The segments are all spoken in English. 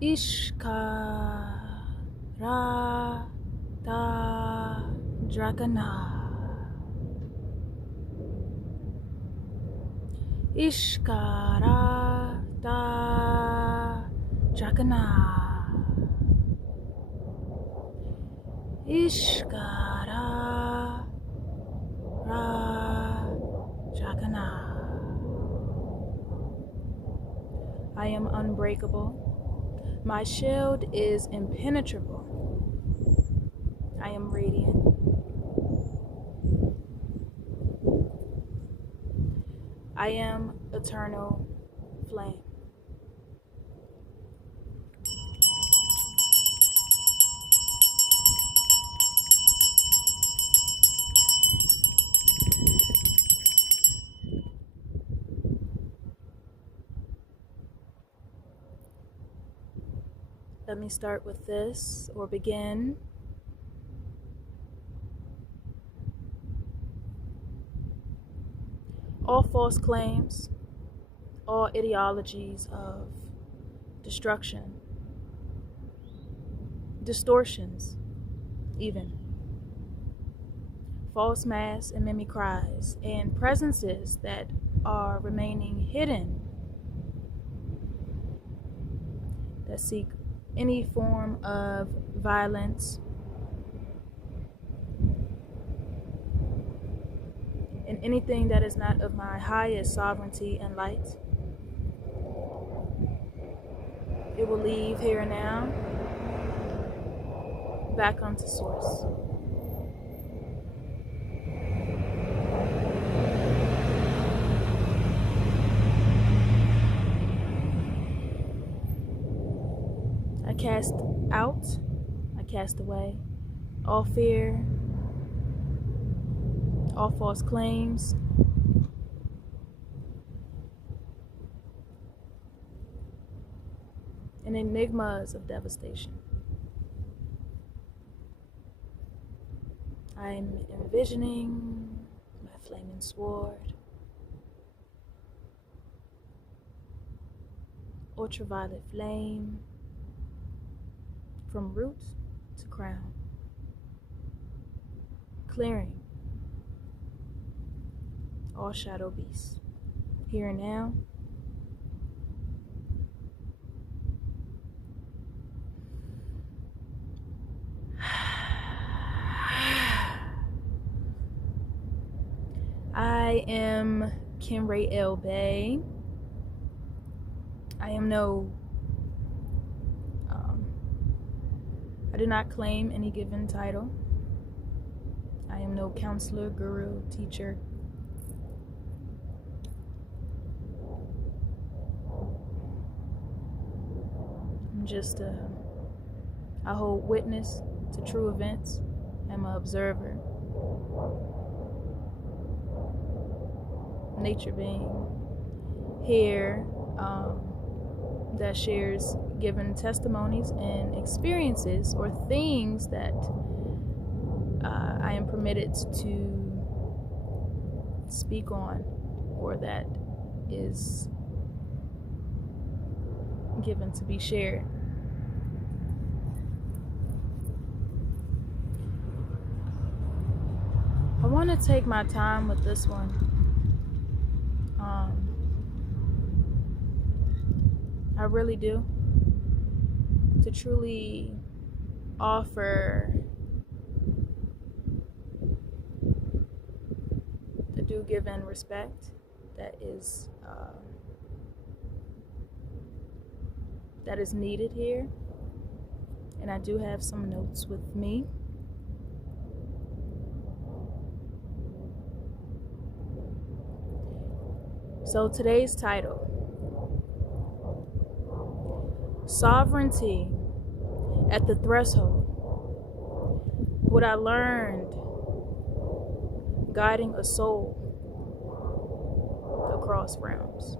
Ishkara da Dragana. Ishkara da Dragana. Ishkara ra Dragana. I am unbreakable. My shield is impenetrable. I am radiant. I am eternal flame. Let me start with this, or begin. All false claims, all ideologies of destruction, distortions, even false masks and mimicries, and presences that are remaining hidden, that seek any form of violence and anything that is not of my highest sovereignty and light. It will leave here and now, back onto source. I cast out, I cast away all fear, all false claims, and enigmas of devastation. I'm envisioning my flaming sword, ultraviolet flame, from root to crown, clearing all shadow beasts, here and now. I am Kenraelbey. I am I do not claim any given title. I am no counselor, guru, teacher. I'm just I hold witness to true events. I'm an observer. Nature being here that shares given testimonies and experiences or things that I am permitted to speak on, or that is given to be shared. I want to take my time with this one. I really do, to truly offer the due given respect that is needed here. And I do have some notes with me. So today's title: Sovereignty at the Threshold. What I learned guiding a soul across realms.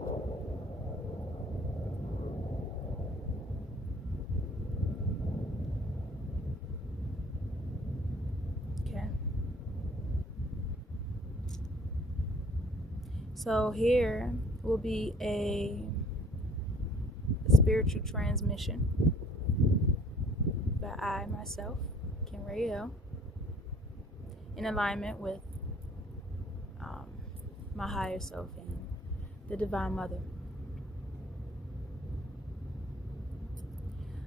Okay. So here will be a spiritual transmission by I, myself, Kenrael, in alignment with my higher self and the Divine Mother.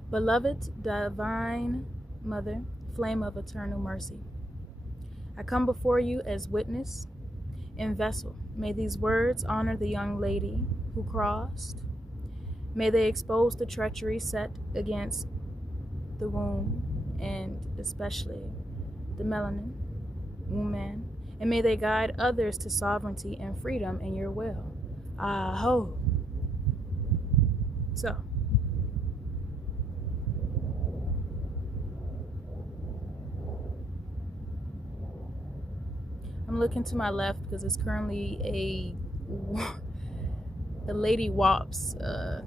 Beloved Divine Mother, flame of eternal mercy, I come before you as witness and vessel. May these words honor the young lady who crossed. May they expose the treachery set against the womb, and especially the melanin woman. And may they guide others to sovereignty and freedom in your will. Aho. So, I'm looking to my left because it's currently a lady wops. Oh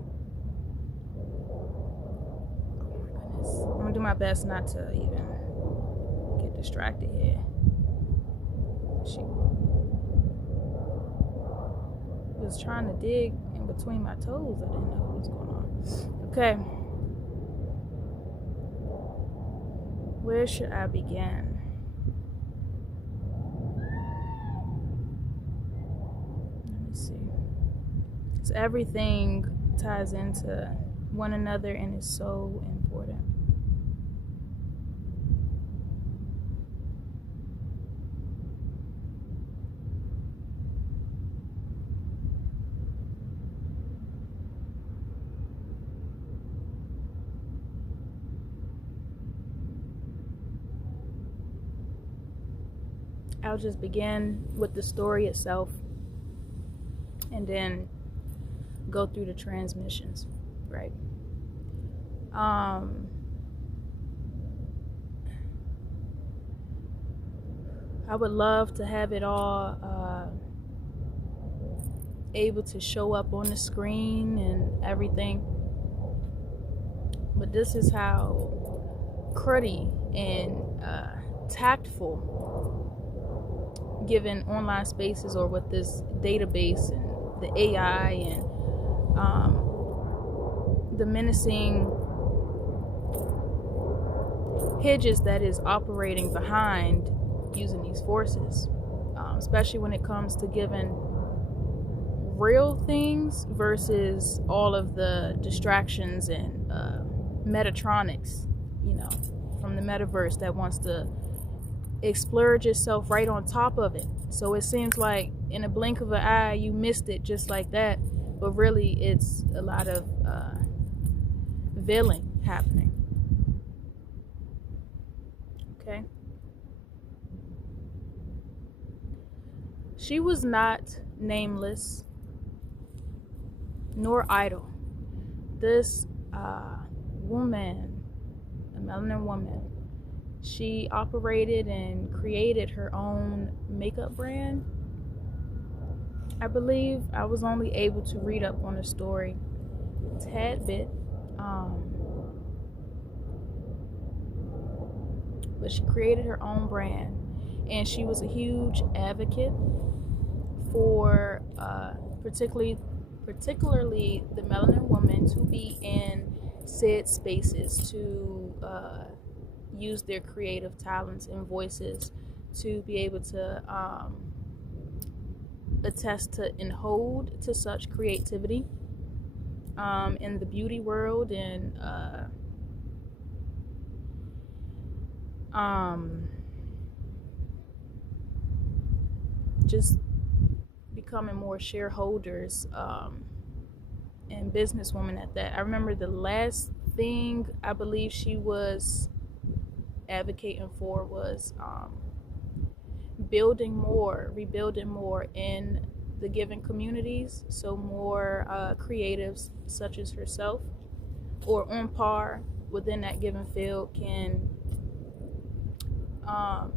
my goodness. I'm gonna do my best not to even get distracted here. She was trying to dig in between my toes. I didn't know what was going on. Okay. Where should I begin? So everything ties into one another and is so important. I'll just begin with the story itself and then go through the transmissions, right? I would love to have it all able to show up on the screen and everything, but this is how cruddy and tactful given online spaces or with this database and the AI and the menacing hedges that is operating behind using these forces, especially when it comes to giving real things versus all of the distractions and metatronics, from the metaverse that wants to splurge itself right on top of it. So it seems like in a blink of an eye you missed it just like that, but really it's a lot of veiling happening. Okay. She was not nameless nor idle. This woman, a melanin woman, she operated and created her own makeup brand. I believe I was only able to read up on the story a tad bit, but she created her own brand, and she was a huge advocate for particularly the melanin woman to be in said spaces, to use their creative talents and voices to be able to attest to and hold to such creativity in the beauty world and just becoming more shareholders and businesswoman at that. I remember the last thing I believe she was advocating for was rebuilding more in the given communities, so more creatives such as herself or on par within that given field can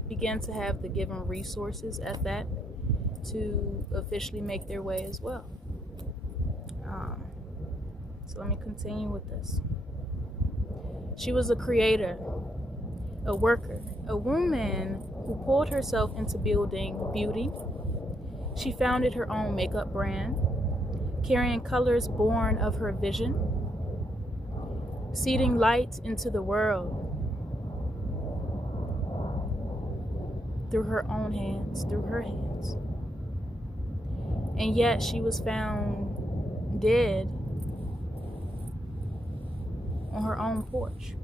begin to have the given resources at that to officially make their way as well. So let me continue with this. She was a creator, a worker, a woman who pulled herself into building beauty. She founded her own makeup brand, carrying colors born of her vision, seeding light into the world through her own hands, through her hands. And yet she was found dead on her own porch.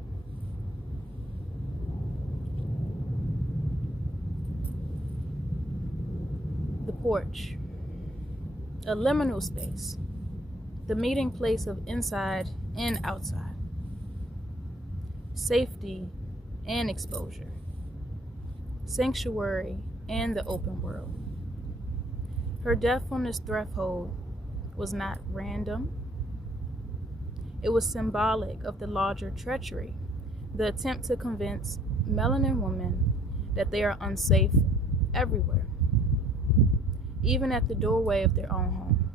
The porch, a liminal space, the meeting place of inside and outside, safety and exposure, sanctuary and the open world. Her death on this threshold was not random. It was symbolic of the larger treachery, the attempt to convince melanin women that they are unsafe everywhere, even at the doorway of their own home.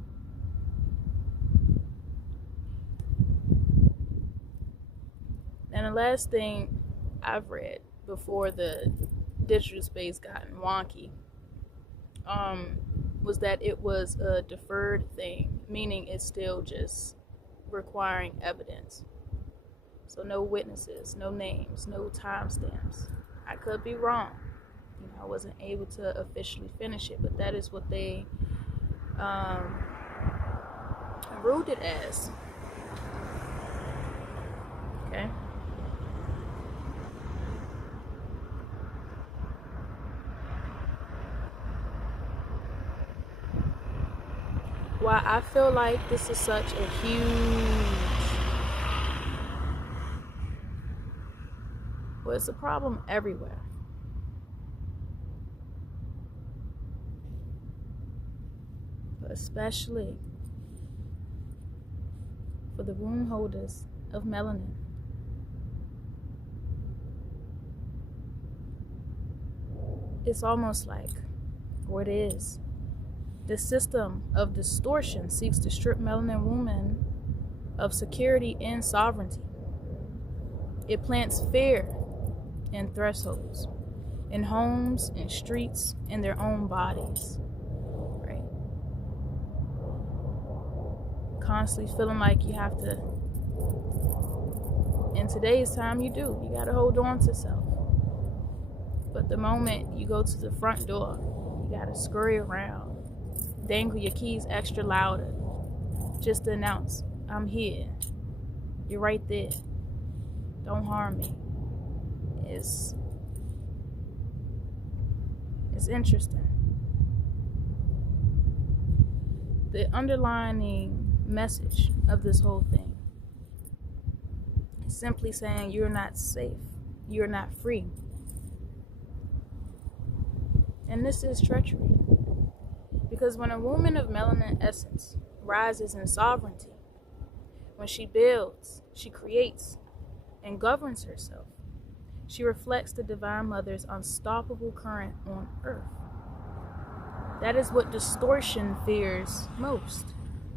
And the last thing I've read before the digital space gotten wonky was that it was a deferred thing, meaning it's still just requiring evidence. So no witnesses, no names, no timestamps. I could be wrong. I wasn't able to officially finish it, but that is what they ruled it as. Okay. Why I feel like this is such a well, it's a problem everywhere. But especially for the womb holders of melanin. It's almost like, or it is, the system of distortion seeks to strip melanin women of security and sovereignty. It plants fear in thresholds, in homes, in streets, in their own bodies, right? Constantly feeling like you have to, in today's time you do, you gotta hold on to self. But the moment you go to the front door, you gotta scurry around, dangle your keys extra louder, just to announce, I'm here. You're right there. Don't harm me. It's interesting. The underlining message of this whole thing is simply saying you're not safe. You're not free. And this is treachery. Because when a woman of melanin essence rises in sovereignty, when she builds, she creates, and governs herself, she reflects the Divine Mother's unstoppable current on earth. That is what distortion fears most.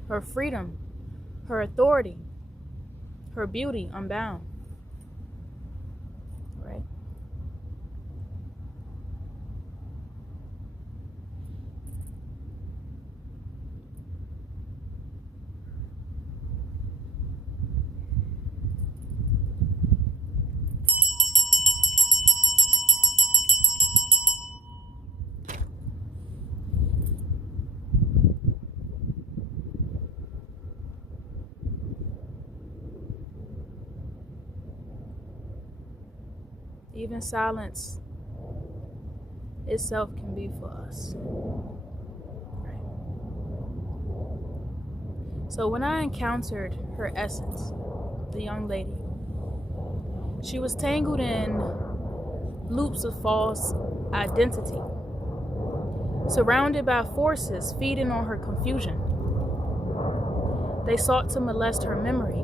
Her freedom, her authority, her beauty unbound. Right? Even silence itself can be for us. Right. So when I encountered her essence, the young lady, she was tangled in loops of false identity, surrounded by forces feeding on her confusion. They sought to molest her memory,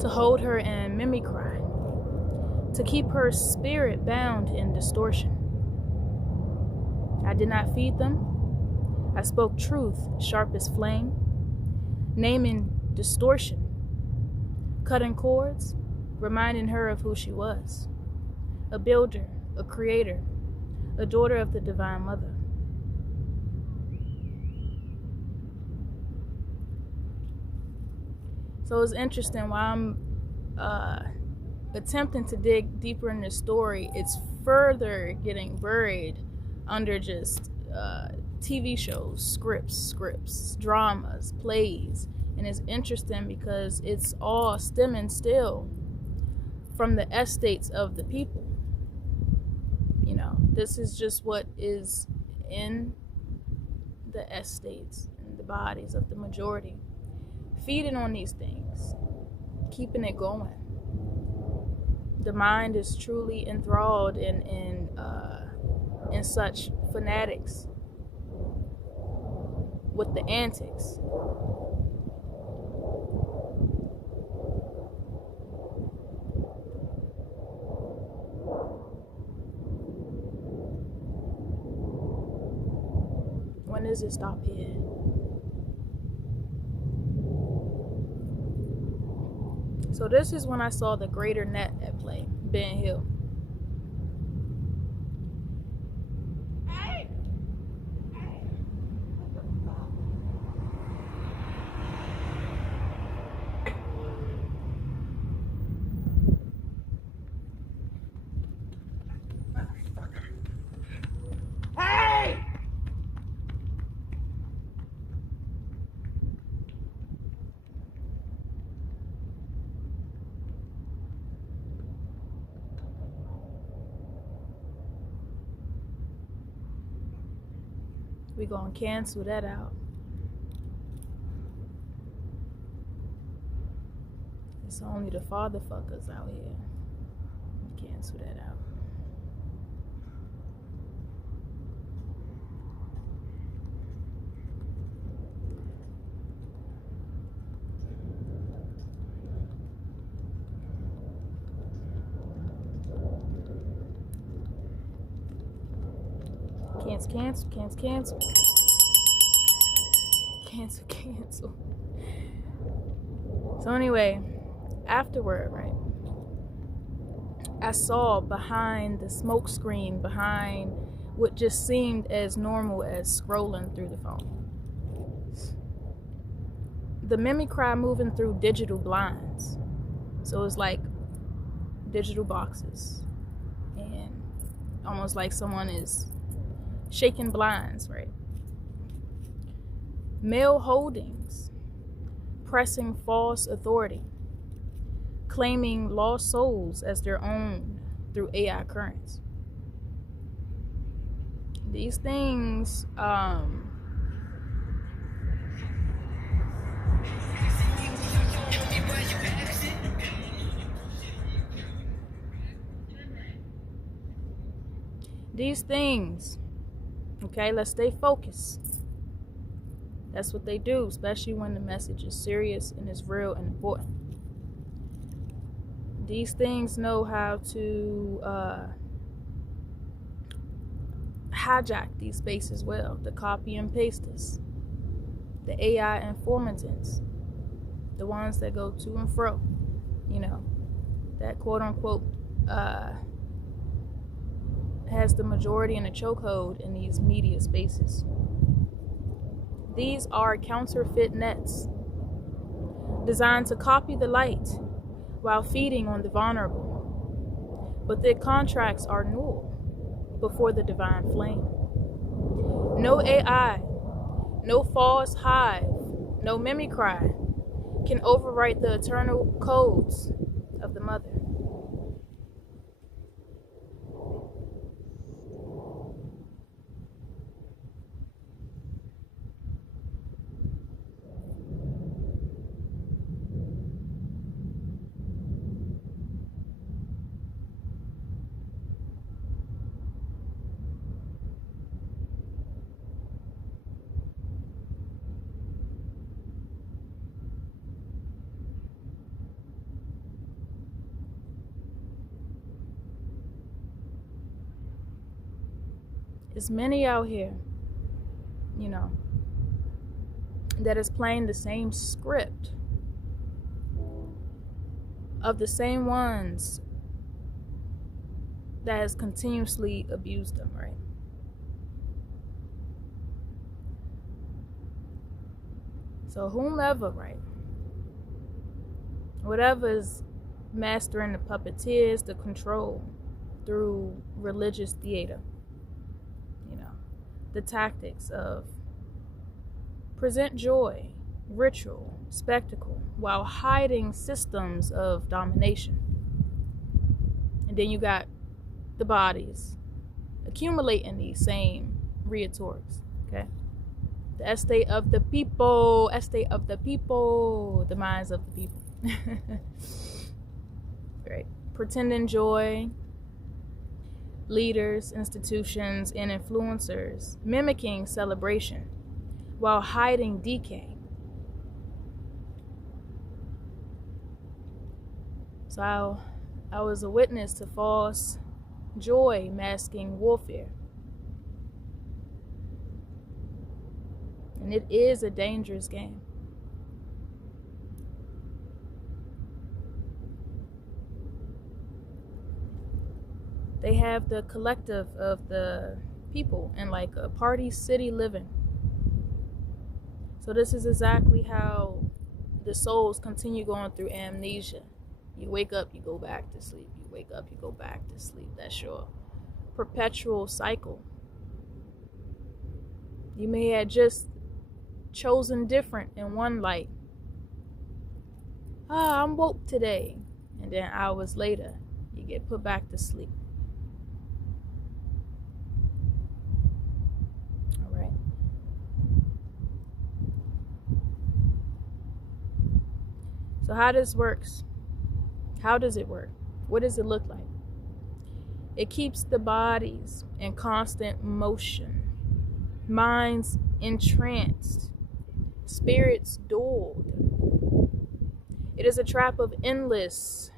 to hold her in mimicry, to keep her spirit bound in distortion. I did not feed them. I spoke truth, sharp as flame, naming distortion, cutting cords, reminding her of who she was, a builder, a creator, a daughter of the Divine Mother. So it's interesting while I'm attempting to dig deeper in the story, it's further getting buried under just TV shows, scripts, dramas, plays. And it's interesting because it's all stemming still from the estates of the people. You know, this is just what is in the estates and the bodies of the majority, feeding on these things, keeping it going. The mind is truly enthralled in such fanatics with the antics. When does it stop here? So this is when I saw the greater net at play, Ben Hill. We gonna cancel that out. It's only the father fuckers out here. Cancel that out. Cancel. So anyway, afterward, right, I saw behind the smoke screen, behind what just seemed as normal as scrolling through the phone, the mimicry moving through digital blinds. So it's like digital boxes, and almost like someone is shaking blinds, right? Male holdings, pressing false authority, claiming lost souls as their own through AI currents. These things, okay, let's stay focused. That's what they do, especially when the message is serious and is real and important. These things know how to hijack these spaces well, the copy and pasters, the AI informants, the ones that go to and fro, you know, that quote unquote has the majority in a chokehold in these media spaces. These are counterfeit nets designed to copy the light while feeding on the vulnerable. But their contracts are null before the divine flame. No AI, no false hive, no mimicry can overwrite the eternal codes of the mother. There's many out here, you know, that is playing the same script of the same ones that has continuously abused them, right? So whomever, right, whatever is mastering the puppeteers, the control through religious theater. You know, the tactics of present joy, ritual, spectacle, while hiding systems of domination. And then you got the bodies accumulating these same rhetorics, okay? The estate of the people, the minds of the people. Right. Pretending joy, leaders, institutions, and influencers mimicking celebration while hiding decay. So I was a witness to false joy masking warfare. And it is a dangerous game. They have the collective of the people in like a party city living. So this is exactly how the souls continue going through amnesia. You wake up, you go back to sleep. You wake up, you go back to sleep. That's your perpetual cycle. You may have just chosen different in one light. I'm woke today. And then hours later, you get put back to sleep. All right. So how this works? How does it work? What does it look like? It keeps the bodies in constant motion, minds entranced, spirits dulled. It is a trap of endless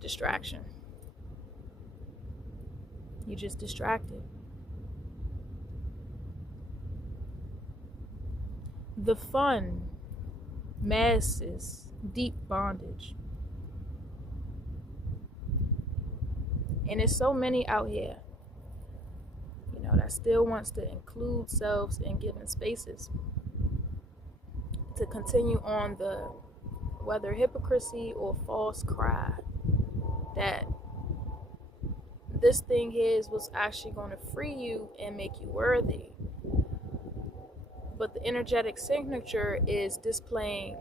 distraction. You just distracted. The fun masks deep bondage. And there's so many out here, you know, that still wants to include selves in given spaces to continue on the, whether hypocrisy or false cry, that this thing here is what's actually going to free you and make you worthy. But the energetic signature is displaying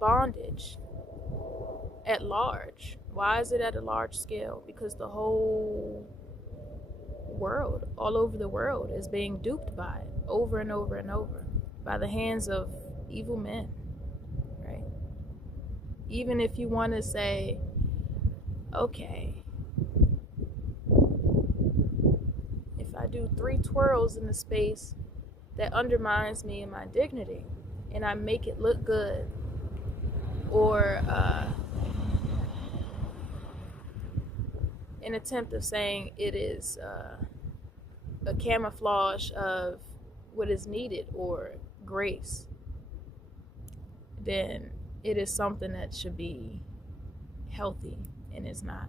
bondage at large. Why is it at a large scale? Because the whole world, all over the world, is being duped by it over and over and over by the hands of evil men, right? Even if you want to say, okay, if I do 3 twirls in the space that undermines me and my dignity, and I make it look good, or an attempt of saying it is a camouflage of what is needed or grace, then it is something that should be healthy, and it's not.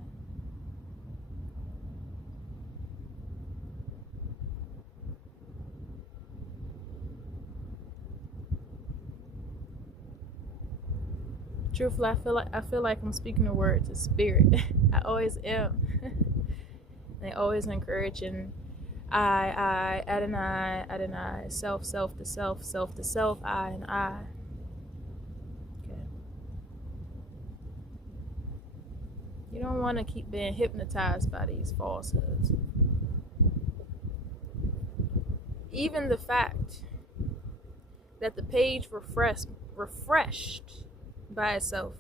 Truthfully, I feel like I'm speaking the words of spirit. I always am. They always encouraging I, Adonai, self to self, I and I. Okay. You don't want to keep being hypnotized by these falsehoods. Even the fact that the page refreshed by itself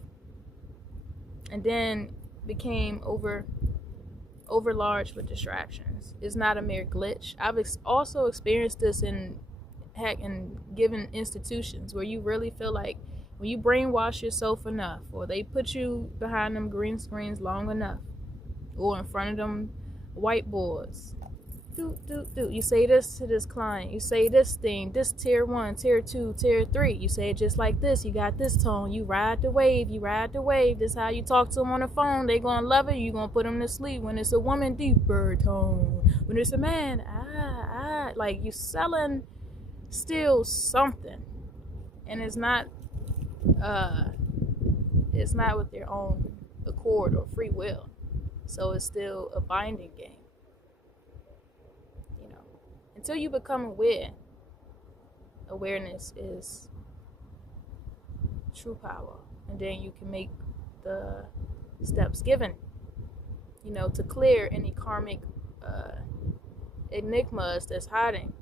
and then became over large with distractions is not a mere glitch. I've also experienced this in given institutions where you really feel like when you brainwash yourself enough, or they put you behind them green screens long enough, or in front of them whiteboards, do. You say this to this client. You say this thing, this tier 1, tier 2, tier 3. You say it just like this. You got this tone. You ride the wave. This is how you talk to them on the phone. They gonna love it. You gonna put them to sleep. When it's a woman, deeper tone. When it's a man, like you selling still something. And it's not with their own accord or free will. So it's still a binding game. Until you become aware, awareness is true power. And then you can make the steps given, to clear any karmic enigmas that's hiding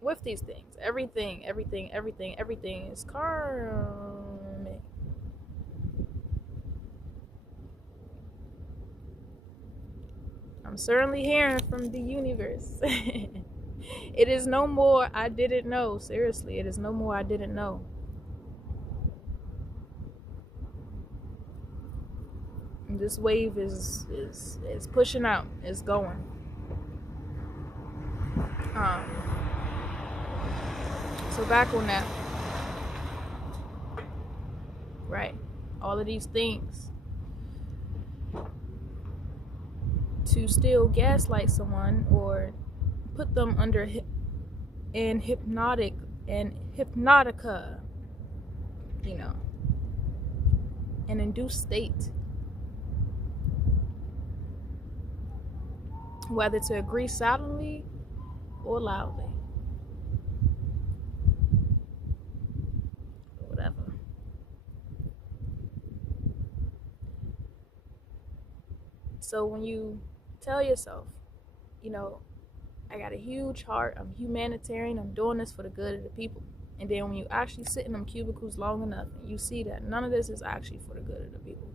with these things. Everything is karmic. I'm certainly hearing from the universe. It is no more I didn't know. Seriously, it is no more I didn't know. And this wave is pushing out. It's going. So back on that. Right. All of these things. To still gaslight someone or put them under hypnotica, an induced state, whether to agree silently or loudly, whatever. So when you tell yourself, I got a huge heart, I'm humanitarian, I'm doing this for the good of the people. And then when you actually sit in them cubicles long enough, and you see that none of this is actually for the good of the people.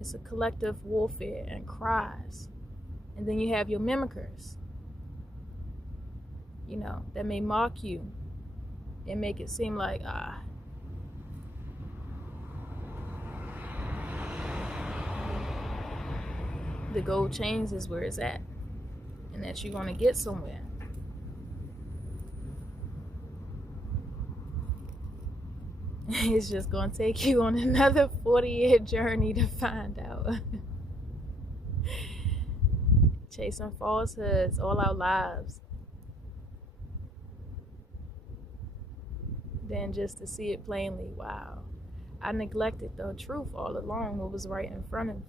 It's a collective warfare and cries. And then you have your mimickers, that may mock you and make it seem like, the gold chains is where it's at, and that you're going to get somewhere. It's just going to take you on another 40-year journey to find out. Chasing falsehoods all our lives. Then just to see it plainly, wow. I neglected the truth all along, what was right in front of me.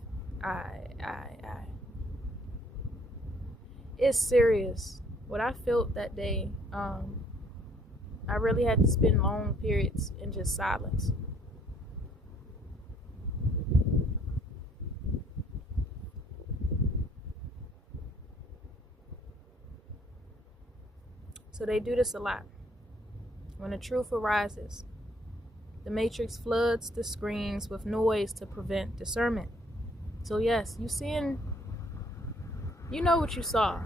It's serious. What I felt that day, I really had to spend long periods in just silence. So they do this a lot. When the truth arises, the matrix floods the screens with noise to prevent discernment. So yes, you know what you saw.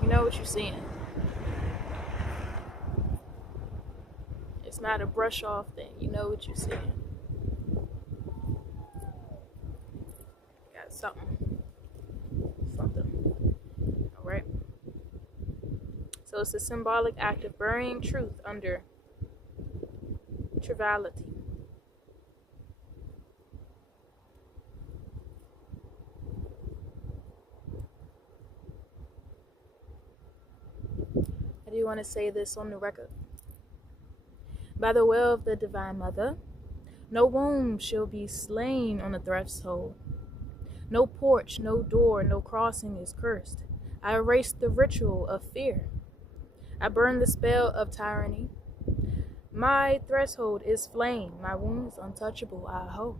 You know what you're seeing. It's not a brush off thing. You know what you're seeing. Got something. All right. So it's a symbolic act of burying truth under triviality. I do want to say this on the record. By the will of the Divine Mother, no womb shall be slain on the threshold. No porch, no door, no crossing is cursed. I erase the ritual of fear. I burn the spell of tyranny. My threshold is flame, my womb is untouchable, I hope.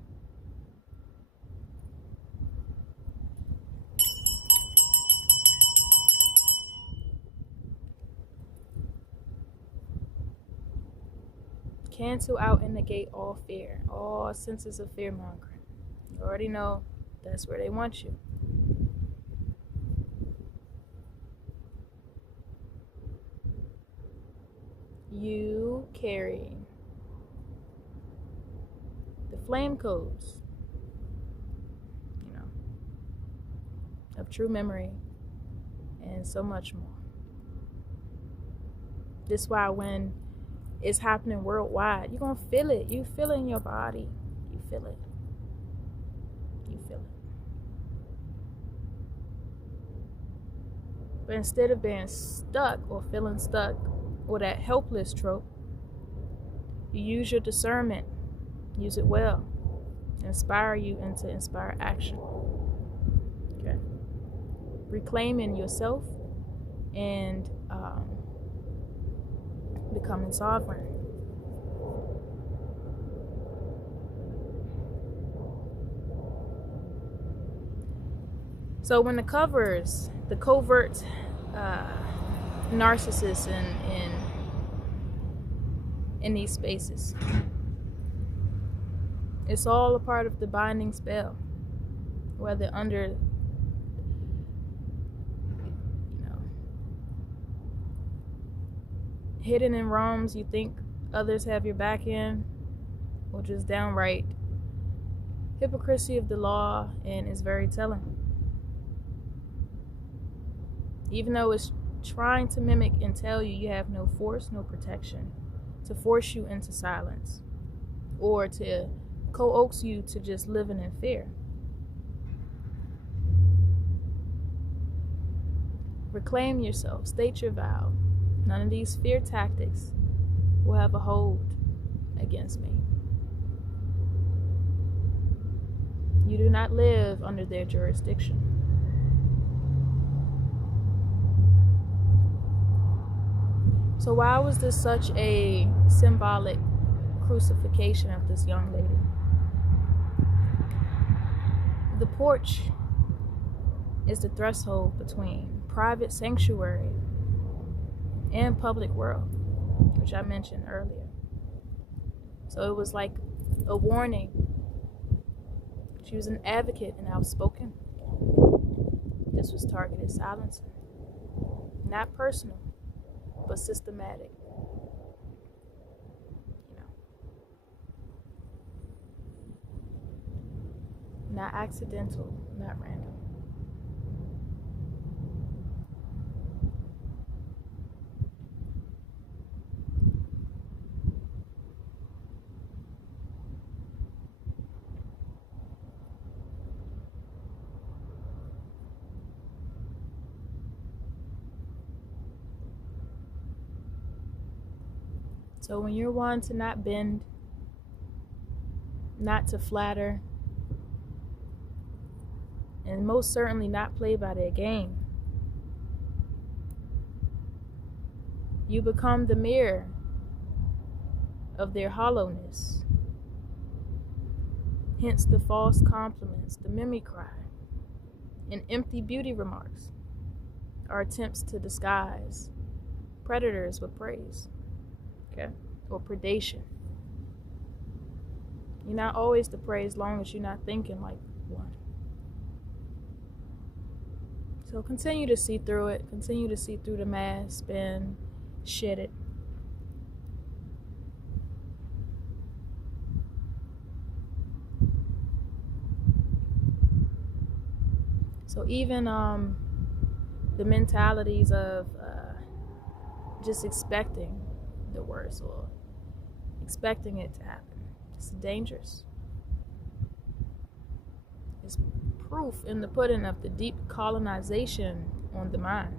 Cancel out and negate all fear, all senses of fear mongering. You already know that's where they want you. You carry the flame codes, of true memory, and so much more. This is why when it's happening worldwide, you're going to feel it. You feel it in your body. You feel it. You feel it. But instead of being stuck or feeling stuck or that helpless trope, you use your discernment. Use it well. Inspire you into inspire action. Okay. Reclaiming yourself and becoming sovereign. So when the covers, the covert narcissists in these spaces, it's all a part of the binding spell, whether under hidden in realms you think others have your back in, or just downright hypocrisy of the law, and is very telling. Even though it's trying to mimic and tell you you have no force, no protection, to force you into silence, or to coax you to just living in fear. Reclaim yourself, state your vow. None of these fear tactics will have a hold against me. You do not live under their jurisdiction. So why was this such a symbolic crucifixion of this young lady? The porch is the threshold between private sanctuary and public world, which I mentioned earlier. So it was like a warning. She was an advocate and outspoken. This was targeted silencing. Not personal, but systematic. Not accidental, not random. So when you're one to not bend, not to flatter, and most certainly not play by their game, you become the mirror of their hollowness. Hence the false compliments, the mimicry, and empty beauty remarks are attempts to disguise predators with praise. Okay? Or predation. You're not always the prey as long as you're not thinking like one. So continue to see through it. Continue to see through the mask and shed it. So even the mentalities of just expecting the worst or expecting it to happen, it's dangerous. It's proof in the pudding of the deep colonization on the mind.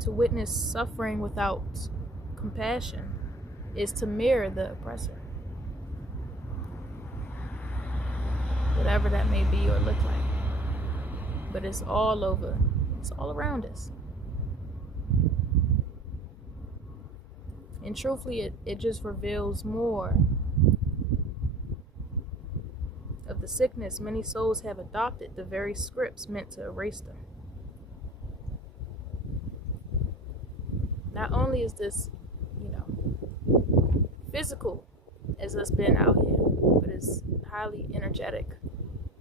To witness suffering without compassion is to mirror the oppressor, whatever that may be or look like. But it's all over, it's all around us. And truthfully, it just reveals more of the sickness many souls have adopted, the very scripts meant to erase them. Not only is this, physical as us being out here, but it's highly energetic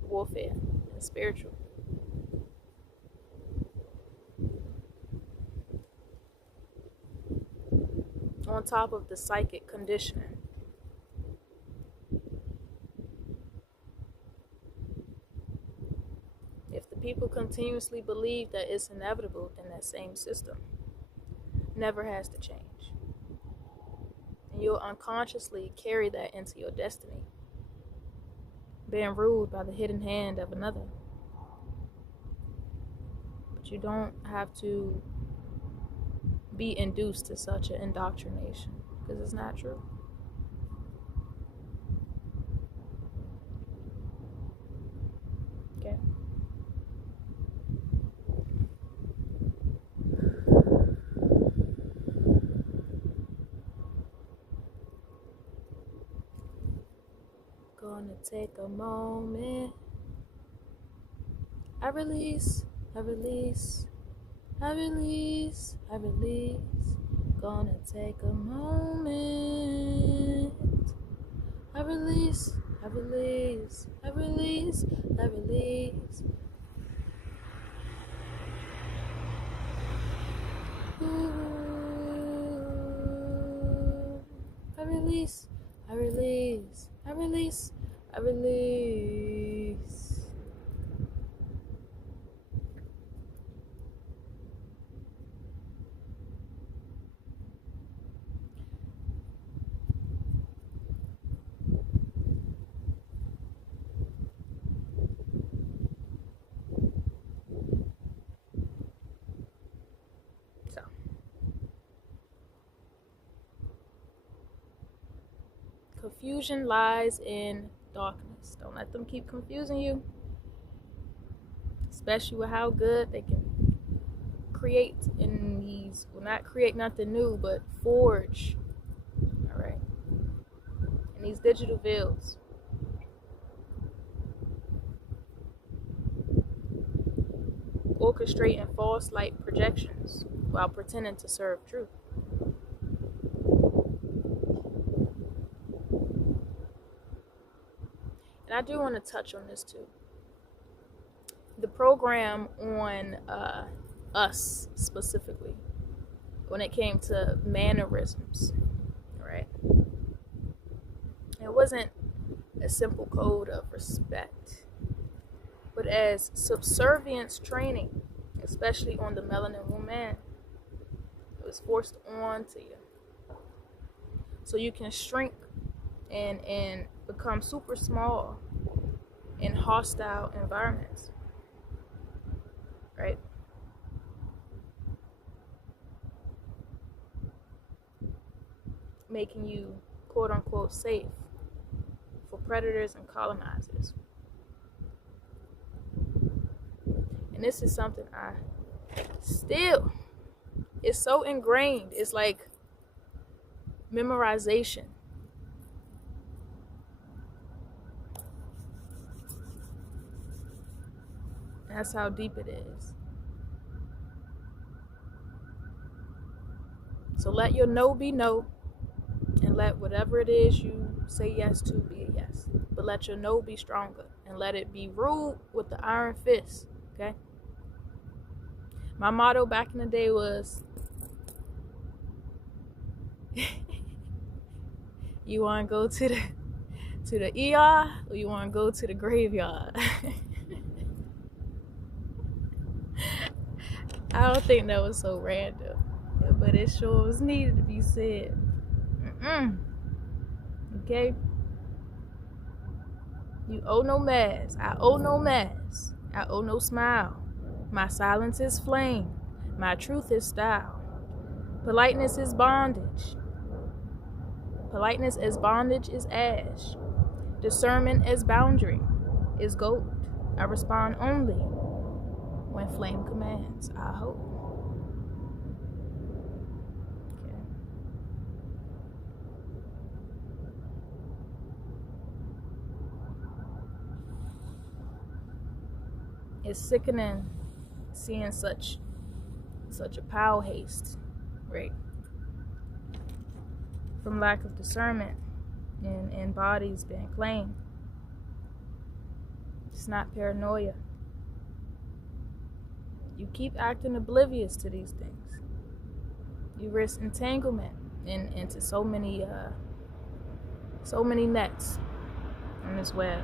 warfare and spiritual. On top of the psychic conditioning. people continuously believe that it's inevitable, then that same system never has to change. And you'll unconsciously carry that into your destiny, being ruled by the hidden hand of another. But you don't have to be induced to such an indoctrination, because it's not true. Okay. Gonna take a moment. I release, I release, I release, I release. Gonna take a moment. I release, I release, I release, I release. Ooh. I release, I release, I release, I release. So, confusion lies in darkness. Don't let them keep confusing you, especially with how good they can create in these, well, not create nothing new, but forge, all right, in these digital veils. Orchestrating false light projections while pretending to serve truth. And I do want to touch on this too. The program on us specifically, when it came to mannerisms, right? It wasn't a simple code of respect, but as subservience training, especially on the melanin woman. It was forced onto you, so you can shrink and become super small in hostile environments, right? Making you quote unquote safe for predators and colonizers. And this is something I still, it's so ingrained. It's like memorization. That's how deep it is. So let your no be no, and let whatever it is you say yes to be a yes. But let your no be stronger, and let it be ruled with the iron fist, okay? My motto back in the day was, you want to go to the ER, or you want to go to the graveyard? I don't think that was so random, but it sure was needed to be said. Okay? You owe no mask. I owe no mask. I owe no smile. My silence is flame. My truth is style. Politeness is bondage. Politeness as bondage is ash. Discernment as boundary is gold. I respond only when flame commands. I hope. Okay. It's sickening seeing such a power haste, right? From lack of discernment and bodies being claimed. It's not paranoia. You keep acting oblivious to these things. You risk entanglement into so many nets on this web.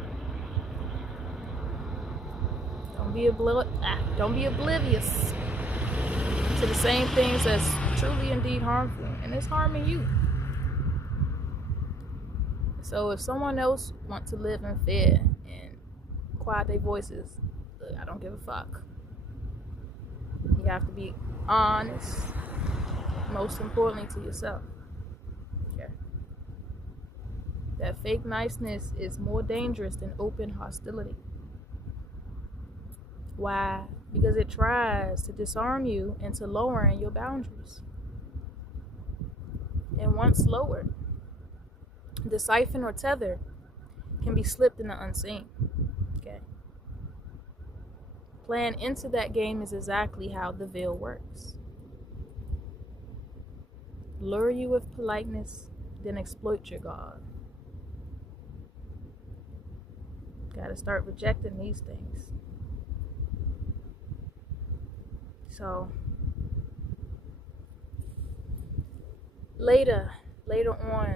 Don't Don't be oblivious to the same things that's truly indeed harmful, and it's harming you. So if someone else wants to live in fear and quiet their voices, look, I don't give a fuck. You have to be honest, most importantly to yourself. Okay. That fake niceness is more dangerous than open hostility. Why? Because it tries to disarm you into lowering your boundaries. And once lowered, the siphon or tether can be slipped in the unseen. Okay. Playing into that game is exactly how the veil works. Lure you with politeness, then exploit your God. Gotta start rejecting these things. So later on,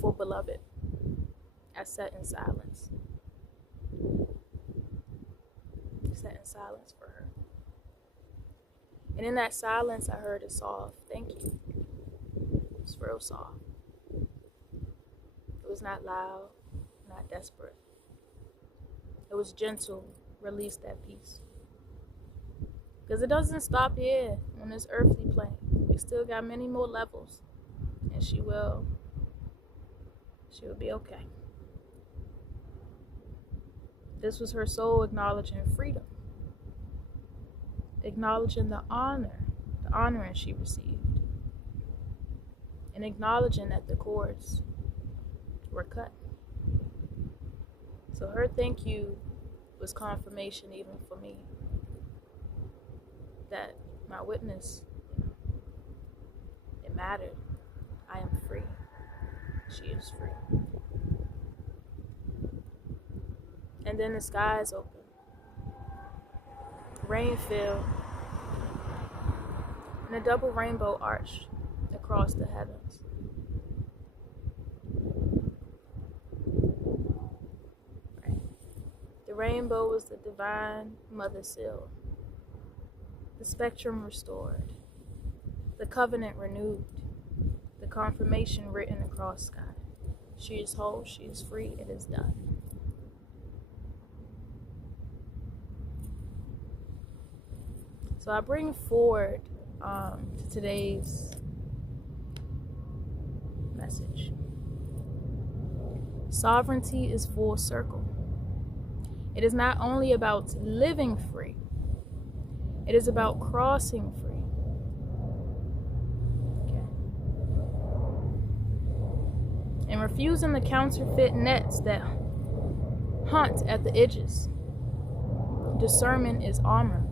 for beloved, I sat in silence. Sat in silence for her. And in that silence, I heard a soft thank you. It was real soft. It was not loud, not desperate. It was gentle, release that peace. Because it doesn't stop here on this earthly plane. We still got many more levels. And she will be okay. This was her soul acknowledging freedom. Acknowledging the honoring she received. And acknowledging that the cords were cut. So her thank you was confirmation even for me that my witness, it mattered. I am free. She is free. And then the skies opened. Rain fell. And a double rainbow arched across the heavens. Right. The rainbow was the divine mother seal. The spectrum restored. The covenant renewed. The confirmation written across sky. She is whole, she is free, it is done. So I bring forward to today's message. Sovereignty is full circle. It is not only about living free, it is about crossing free. Okay. And refusing the counterfeit nets that hunt at the edges. Discernment is armor.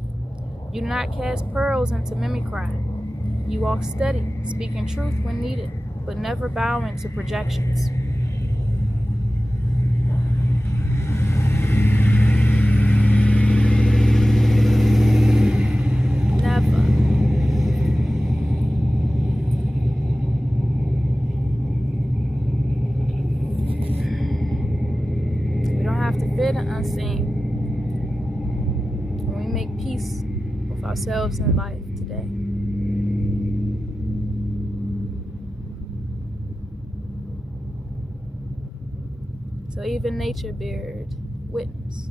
You do not cast pearls into mimicry. You walk steady, speaking truth when needed, but never bowing to projections. Never. We don't have to fear the unseen. When we make peace with ourselves in life today. So even nature bared witness.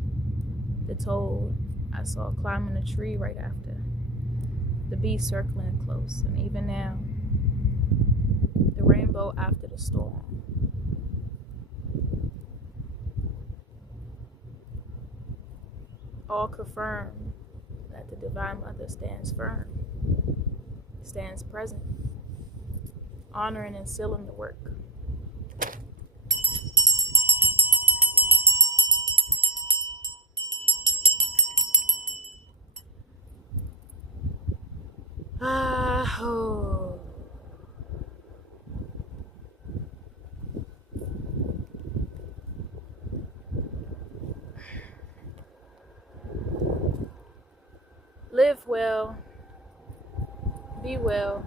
The toad I saw climbing a tree right after. The bee circling close. And even now, the rainbow after the storm. All confirm that the Divine Mother stands firm, stands present, honoring and sealing the work. Oh. Live well, be well.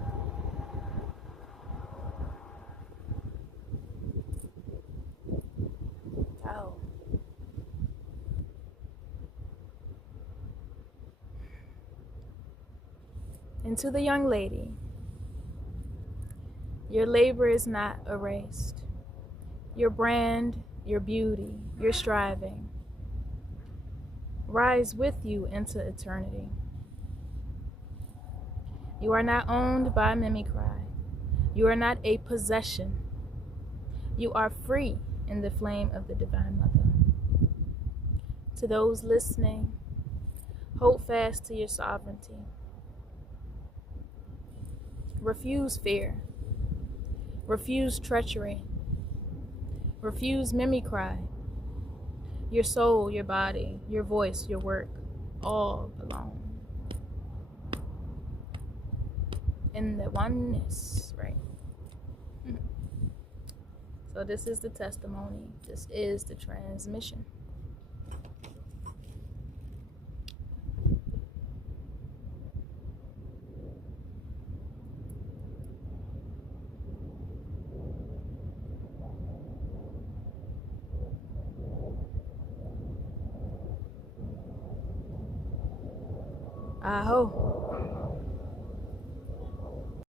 Oh. And to the young lady, your labor is not erased. Your brand, your beauty, your striving rise with you into eternity. You are not owned by mimicry. You are not a possession. You are free in the flame of the Divine Mother. To those listening, hold fast to your sovereignty. Refuse fear. Refuse treachery. Refuse mimicry. Your soul, your body, your voice, your work, all belong in the oneness, right? So this is the testimony. This is the transmission. Aho.